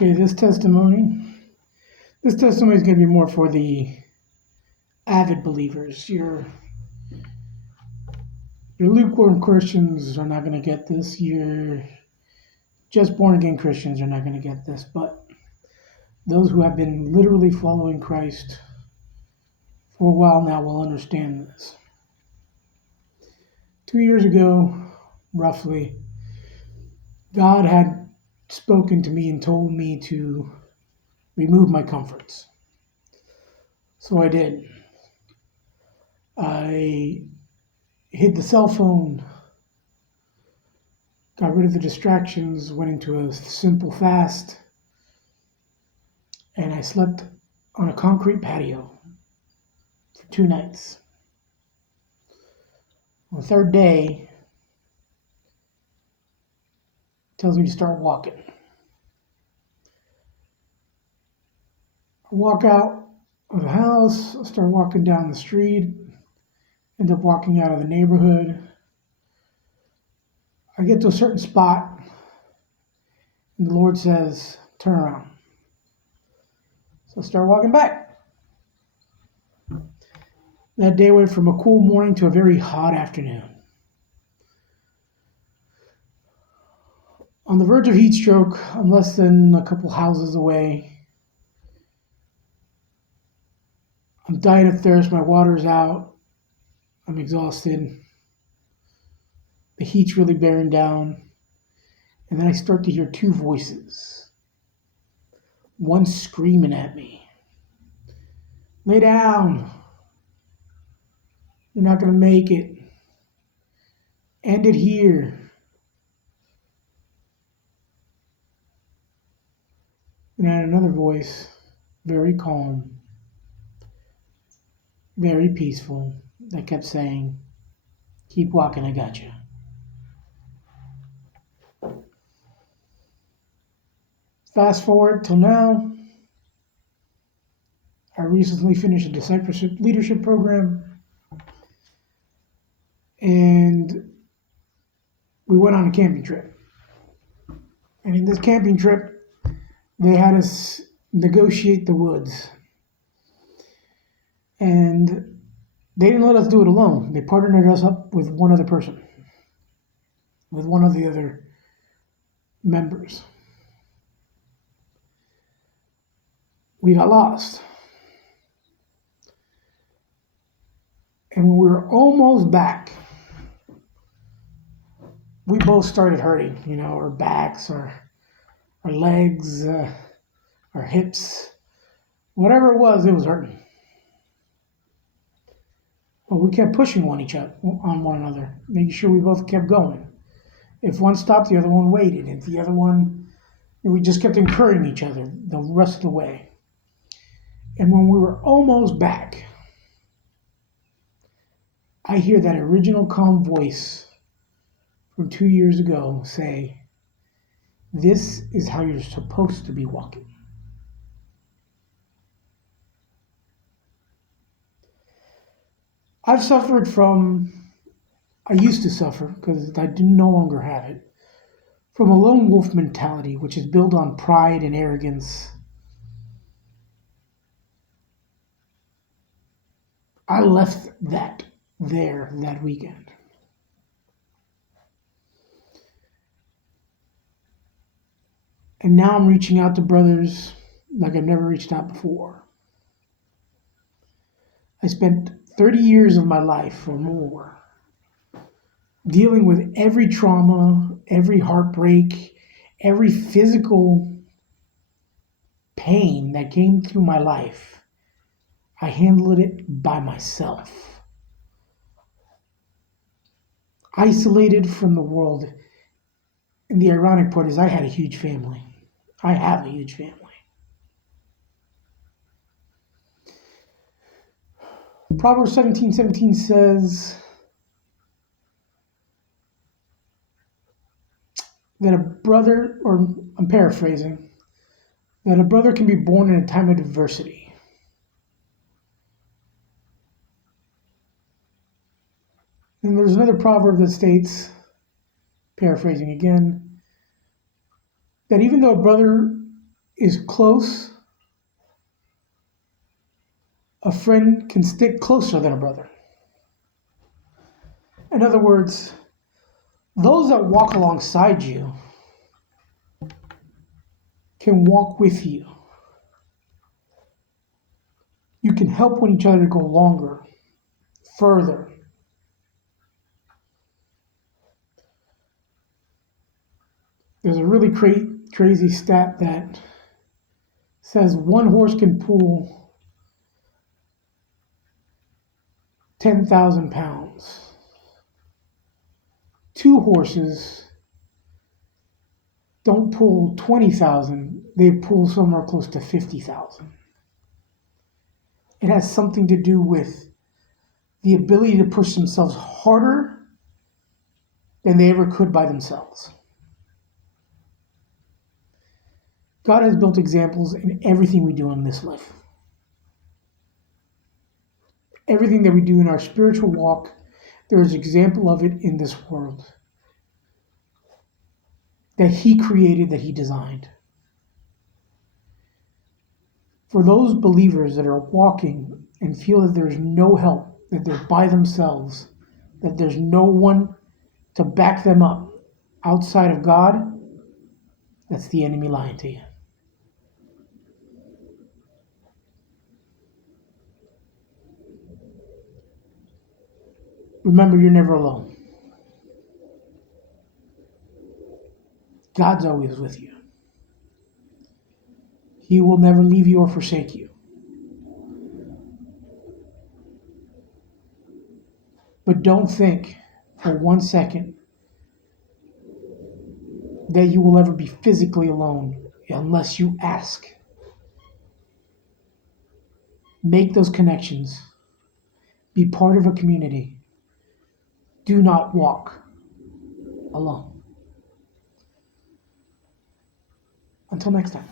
Okay, this testimony is going to be more for the avid believers. Your lukewarm Christians are not going to get this. Your just born again Christians are not going to get this. But those who have been literally following Christ for a while now will understand this. 2 years ago, roughly, God had spoken to me and told me to remove my comforts. So I did. I hid the cell phone, got rid of the distractions, went into a simple fast, and I slept on a concrete patio for 2 nights. On the third day, it tells me to start walking. I walk out of the house, I start walking down the street, end up walking out of the neighborhood. I get to a certain spot, and the Lord says, turn around. So I start walking back. That day went from a cool morning to a very hot afternoon. On the verge of heat stroke, I'm less than a couple houses away. I'm dying of thirst, my water's out, I'm exhausted. The heat's really bearing down. And then I start to hear two voices. One screaming at me, lay down, you're not going to make it, end it here. And then another voice, very calm, very peaceful, that kept saying, keep walking, I got you. Fast forward till now, I recently finished a discipleship leadership program, and we went on a camping trip. And in this camping trip, they had us negotiate the woods. And they didn't let us do it alone. They partnered us up with one other person, with one of the other members. We got lost. And when we were almost back, we both started hurting, our backs, our legs, our hips, whatever it was hurting. But we kept pushing on one another, making sure we both kept going. If one stopped, the other one waited. If the other one, we just kept encouraging each other the rest of the way. And when we were almost back, I hear that original calm voice from 2 years ago say, this is how you're supposed to be walking. I used to suffer, because I no longer have it, from a lone wolf mentality, which is built on pride and arrogance. I left that there that weekend. And now I'm reaching out to brothers like I've never reached out before. I spent 30 years of my life or more dealing with every trauma, every heartbreak, every physical pain that came through my life. I handled it by myself. Isolated from the world. And the ironic part is I had a huge family. I have a huge family. Proverbs 17:17 says that a brother, or I'm paraphrasing, that a brother can be born in a time of adversity. And there's another proverb that states, paraphrasing again, that even though a brother is close, a friend can stick closer than a brother. In other words, those that walk alongside you can walk with you. You can help one each other to go longer, further. There's a really crazy stat that says one horse can pull 10,000 pounds. Two horses don't pull 20,000, they pull somewhere close to 50,000. It has something to do with the ability to push themselves harder than they ever could by themselves. God has built examples in everything we do in this life. Everything that we do in our spiritual walk, there is an example of it in this world that He created, that He designed. For those believers that are walking and feel that there's no help, that they're by themselves, that there's no one to back them up outside of God, that's the enemy lying to you. Remember, you're never alone. God's always with you. He will never leave you or forsake you. But don't think for 1 second that you will ever be physically alone unless you ask. Make those connections. Be part of a community. Do not walk alone. Until next time.